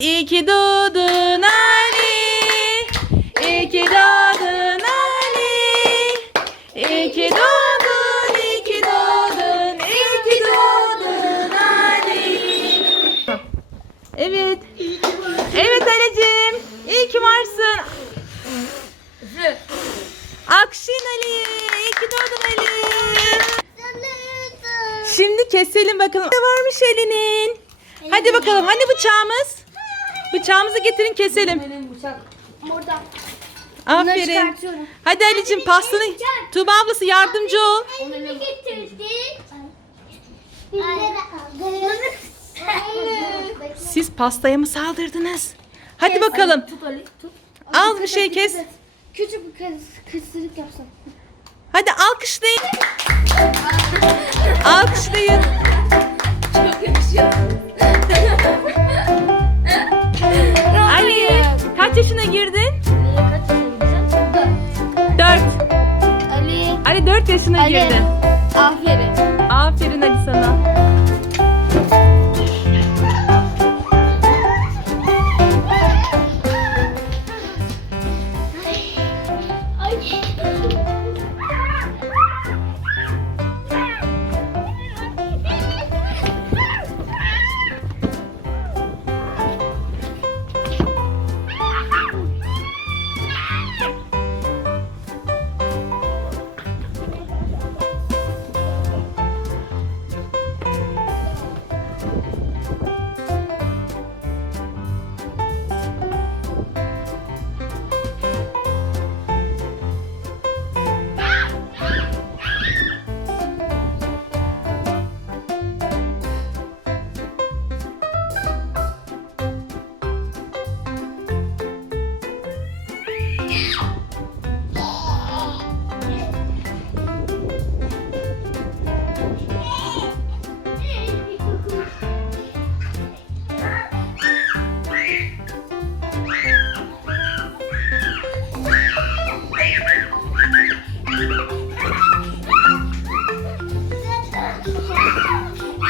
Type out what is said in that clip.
İyi ki doğdun Ali. İyi ki doğdun Ali. İyi ki doğdun, iyi ki doğdun, iyi ki doğdun Ali. Evet. Evet Ali'cim. İyi ki varsın. Akşin Ali. İyi ki doğdun Ali. Şimdi keselim bakalım. Ne varmış Ali'nin? Hadi bakalım. Hani bıçağımız? Bıçağımızı getirin keselim. Benim bıçak. Burada. Aferin. çıkartıyorum. Hadi Ali'cim pastanı. Tuğba ablası yardımcı ol. Bizlere aldı. Siz pastaya mı saldırdınız? Hadi bakalım. Tut Ali tut. Al bir şey kes. Küçük bir kız, yapsam. Hadi alkışlayın. Alkışlayın. Dört. Ali. Ali dört yaşına Ali. girdin. Aferin. Aferin Ali sana.